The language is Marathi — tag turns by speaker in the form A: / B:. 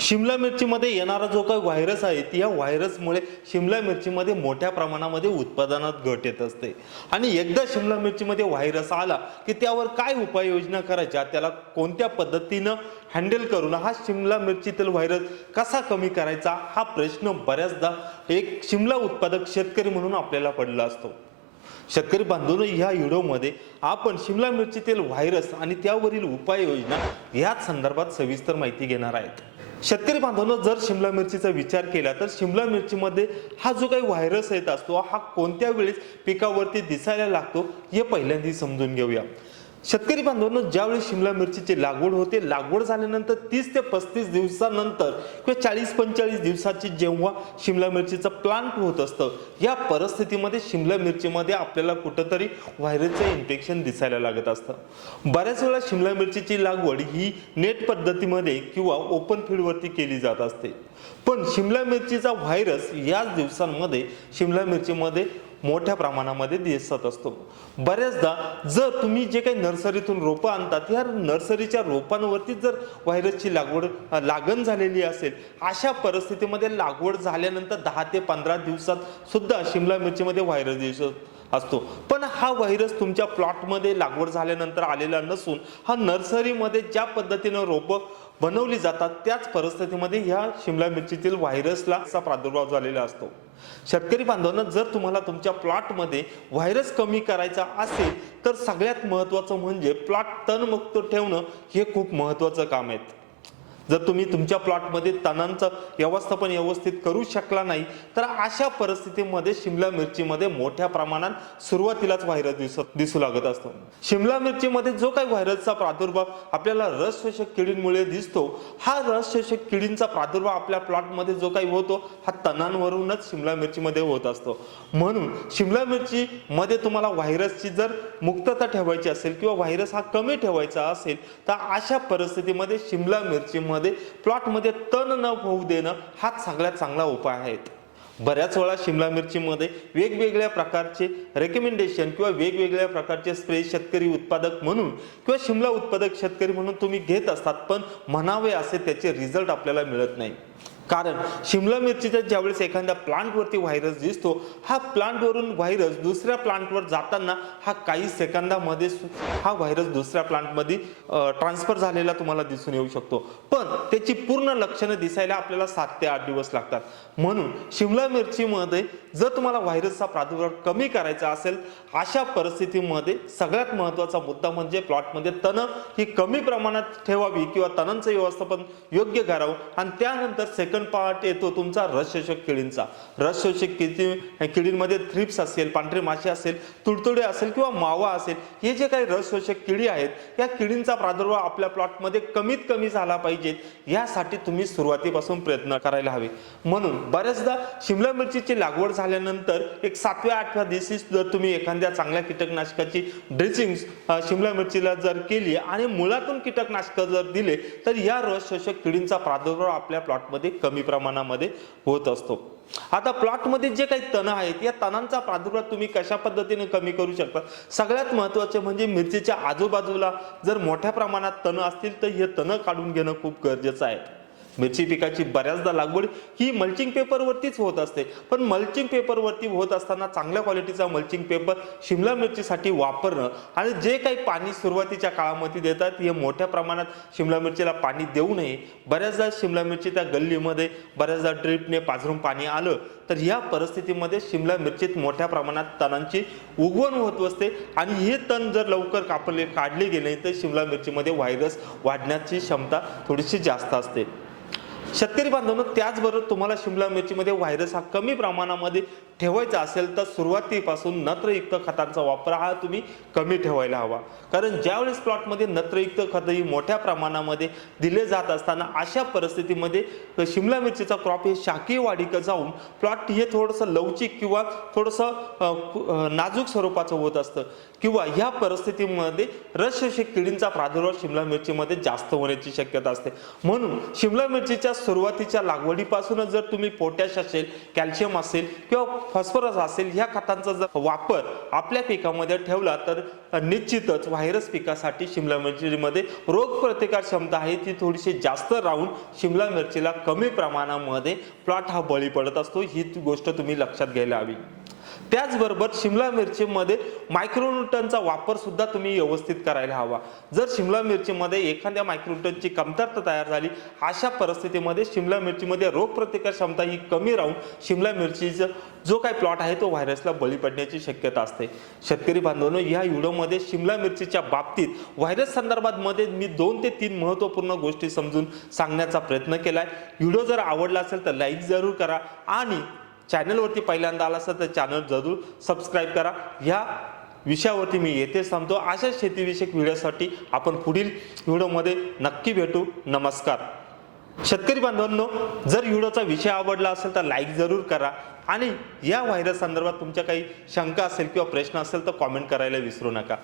A: शिमला मिरचीमध्ये येणारा जो काही व्हायरस आहे या व्हायरसमुळे शिमला मिरचीमध्ये मोठ्या प्रमाणामध्ये उत्पादनात घट येत असते. आणि एकदा शिमला मिरचीमध्ये व्हायरस आला की त्यावर काय उपाययोजना करायच्या त्याला कोणत्या पद्धतीनं हँडल करून हा शिमला मिरचीतील व्हायरस कसा कमी करायचा हा प्रश्न बऱ्याचदा एक शिमला उत्पादक शेतकरी म्हणून आपल्याला पडला असतो. शेतकरी बांधून ह्या व्हिडिओमध्ये आपण शिमला मिरचीतील व्हायरस आणि त्यावरील उपाययोजना याच संदर्भात सविस्तर माहिती घेणार आहेत. शेतकरी बांधवांनो जर शिमला मिरचीचा विचार केला तर शिमला मिरचीमध्ये हा जो काही व्हायरस येत असतो हा कोणत्या वेळेस पिकावरती दिसायला लागतो हे पहिल्यांदा समजून घेऊया. शेतकरी बांधवांनो ज्यावेळी शिमला मिरचीची लागवड होते लागवड झाल्यानंतर तीस ते पस्तीस दिवसानंतर किंवा चाळीस पंचेचाळीस दिवसाची जेव्हा शिमला मिरचीचं प्लांट होत असतं या परिस्थितीमध्ये शिमला मिरचीमध्ये आपल्याला कुठंतरी व्हायरसचं इन्फेक्शन दिसायला लागत असतं. बऱ्याच वेळा शिमला मिरचीची लागवड ही नेट पद्धतीमध्ये किंवा ओपन फील्डवरती केली जात असते. पण शिमला मिरचीचा व्हायरस याच दिवसांमध्ये शिमला मिरचीमध्ये मोठ्या प्रमाणामध्ये दिसत असतो. बऱ्याचदा जर तुम्ही जे काही नर्सरीतून रोपं आणतात या नर्सरीच्या रोपांवरती जर व्हायरसची लागवड लागण झालेली असेल अशा परिस्थितीमध्ये लागवड झाल्यानंतर दहा ते पंधरा दिवसात सुद्धा शिमला मिरचीमध्ये व्हायरस दिसत असतो. पण हा व्हायरस तुमच्या प्लॉटमध्ये लागवड झाल्यानंतर आलेला नसून हा नर्सरीमध्ये ज्या पद्धतीनं रोपं बनवली जातात त्याच परिस्थितीमध्ये ह्या शिमला मिरचीतील व्हायरसला असा प्रादुर्भाव झालेला असतो. शेतकरी बांधवांना जर तुम्हाला तुमच्या प्लॉटमध्ये व्हायरस कमी करायचा असेल तर सगळ्यात महत्त्वाचं म्हणजे प्लॉट तणमुक्त ठेवणं हे खूप महत्त्वाचं काम आहे. जर तुम्ही तुमच्या प्लॉटमध्ये तणांचं व्यवस्थापन व्यवस्थित करू शकला नाही तर अशा परिस्थितीमध्ये शिमला मिरचीमध्ये मोठ्या प्रमाणात सुरुवातीलाच व्हायरस दिसत दिसू लागत असतो. शिमला मिरचीमध्ये जो काही व्हायरसचा प्रादुर्भाव आपल्याला रस शोषक किडींमुळे दिसतो हा रस शोषक किडींचा प्रादुर्भाव आपल्या प्लॉटमध्ये जो काही होतो हा तणांवरूनच शिमला मिरचीमध्ये होत असतो. म्हणून शिमला मिरची मध्ये तुम्हाला व्हायरसची जर मुक्तता ठेवायची असेल किंवा व्हायरस हा कमी ठेवायचा असेल तर अशा परिस्थितीमध्ये शिमला मिरचीमध्ये प्लॉटमध्ये तण न होऊ देणं हाच सगळ्यात चांगला उपाय आहे बऱ्याच वेळा शिमला मिरचीमध्ये वेगवेगळ्या प्रकारचे रेकमेंडेशन किंवा वेगवेगळ्या प्रकारचे स्प्रे शेतकरी उत्पादक म्हणून किंवा शिमला उत्पादक शेतकरी म्हणून तुम्ही घेत असतात पण म्हणावे असे त्याचे रिझल्ट आपल्याला मिळत नाही. कारण शिमला मिरचीचा ज्यावेळेस एखाद्या प्लांटवरती व्हायरस दिसतो हा प्लांटवरून व्हायरस दुसऱ्या प्लांटवर जाताना हा काही सेकंदामध्ये हा व्हायरस दुसऱ्या प्लांटमध्ये ट्रान्सफर झालेला तुम्हाला दिसून येऊ शकतो. पण त्याची पूर्ण लक्षणं दिसायला आपल्याला सात ते आठ दिवस लागतात. म्हणून शिमला मिरचीमध्ये जर तुम्हाला व्हायरसचा प्रादुर्भाव कमी करायचा असेल अशा परिस्थितीमध्ये सगळ्यात महत्त्वाचा मुद्दा म्हणजे प्लॉटमध्ये तणं ही कमी प्रमाणात ठेवावी किंवा तणांचं व्यवस्थापन योग्य करावं. आणि त्यानंतर सेकंड पार्ट येतो तुमचा रसशोषक किडींचा रसशोषक किडी किडींमध्ये थ्रिप्स असेल पांढरे माशी असेल तुडतुडे असेल किंवा मावा असेल हे जे काही रसशोषक किडी आहेत या किडींचा प्रादुर्भाव आपल्या प्लॉटमध्ये कमीत कमी झाला पाहिजेत यासाठी तुम्ही सुरुवातीपासून प्रयत्न करायला हवे. म्हणून बऱ्याचदा शिमला मिरचीची लागवड झाल्यानंतर एक सातव्या आठव्या दिवशी जर तुम्ही एखाद्या चांगल्या कीटकनाशकाची ड्रेसिंग शिमला मिरचीला जर केली आणि मुळातून कीटकनाशक जर दिले तर या रसशोषक किडींचा प्रादुर्भाव आपल्या प्लॉटमध्ये कमी प्रमाणामध्ये होत असतो. आता प्लॉटमध्ये जे काही तण आहेत या तणांचा प्रादुर्भाव तुम्ही कशा पद्धतीने कमी करू शकता? सगळ्यात महत्त्वाचे म्हणजे मिरचीच्या आजूबाजूला जर मोठ्या प्रमाणात तण असतील तर हे तण काढून घेणं खूप गरजेचं आहे. मिरची पिकाची बऱ्याचदा लागवड ही मल्चिंग पेपरवरतीच होत असते. पण मल्चिंग पेपरवरती होत असताना चांगल्या क्वालिटीचा मल्चिंग पेपर शिमला मिरचीसाठी वापरणं आणि जे काही पाणी सुरुवातीच्या काळामध्ये देतात हे मोठ्या प्रमाणात शिमला मिरचीला पाणी देऊ नये. बऱ्याचदा शिमला मिरची त्या गल्लीमध्ये बऱ्याचदा ड्रिपने पाझरून पाणी आलं तर या परिस्थितीमध्ये शिमला मिरचीत मोठ्या प्रमाणात तणांची उगवण होत असते. आणि हे तण जर लवकर कापले काढले गेले तर शिमला मिरचीमध्ये व्हायरस वाढण्याची क्षमता थोडीशी जास्त असते. शेतकरी बांधवांनो त्याचबरोबर तुम्हाला शिमला मिरचीमध्ये व्हायरस हा कमी प्रमाणामध्ये ठेवायचा असेल तर सुरुवातीपासून नत्रयुक्त खतांचा वापर हा तुम्ही कमी ठेवायला हवा. कारण ज्यावेळेस प्लॉटमध्ये नत्रयुक्त खतं ही मोठ्या प्रमाणामध्ये दिले जात असताना अशा परिस्थितीमध्ये शिमला मिरचीचा क्रॉप हे शाकीय वाढीकं जाऊन प्लॉट हे थोडंसं लवचिक किंवा थोडंसं नाजूक स्वरूपाचं होत असतं. किंवा ह्या परिस्थितीमध्ये रसशोषक किडींचा प्रादुर्भाव शिमला मिरचीमध्ये जास्त होण्याची शक्यता असते. म्हणून शिमला मिरचीच्या सुरुवातीच्या लागवडीपासूनच जर तुम्ही पोटॅश असेल कॅल्शियम असेल किंवा फॉस्फरस असेल ह्या खतांचा जर वापर आपल्या पिकामध्ये ठेवला तर निश्चितच व्हायरस पिकासाठी शिमला मिरचीमध्ये रोग प्रतिकार क्षमता आहे. ती थोडीशी जास्त राहून शिमला मिरचीला कमी प्रमाणामध्ये प्लॉट हा बळी पडत असतो. ही गोष्ट तुम्ही लक्षात घ्यायला हवी. त्याचबरोबर शिमला मिरचीमध्ये मायक्रोन्यूटनचा वापर सुद्धा तुम्ही व्यवस्थित करायला हवा. जर शिमला मिरचीमध्ये एखाद्या मायक्रोन्यूटनची कमतरता तयार झाली अशा परिस्थितीमध्ये शिमला मिरचीमध्ये रोगप्रतिकार क्षमता ही कमी राहून शिमला मिरचीचा जो काही प्लॉट आहे तो व्हायरसला बळी पडण्याची शक्यता असते. शेतकरी बांधवांनो या व्हिडिओमध्ये शिमला मिरचीच्या बाबतीत व्हायरस संदर्भात मध्ये मी दोन ते तीन महत्त्वपूर्ण गोष्टी समजून सांगण्याचा प्रयत्न केला आहे व्हिडिओ जर आवडला असेल तर लाईक जरूर करा आणि चॅनलवरती पहिल्यांदा आला असेल तर चॅनल जरूर सबस्क्राईब करा. ह्या विषयावरती मी येथे थांबतो अशा शेतीविषयक व्हिडिओसाठी आपण पुढील व्हिडिओमध्ये नक्की भेटू. नमस्कार. शेतकरी बांधवांनो जर व्हिडिओचा विषय आवडला असेल तर लाईक जरूर करा आणि या व्हायरस संदर्भात तुमच्या काही शंका असेल किंवा प्रश्न असेल तर कॉमेंट करायला विसरू नका.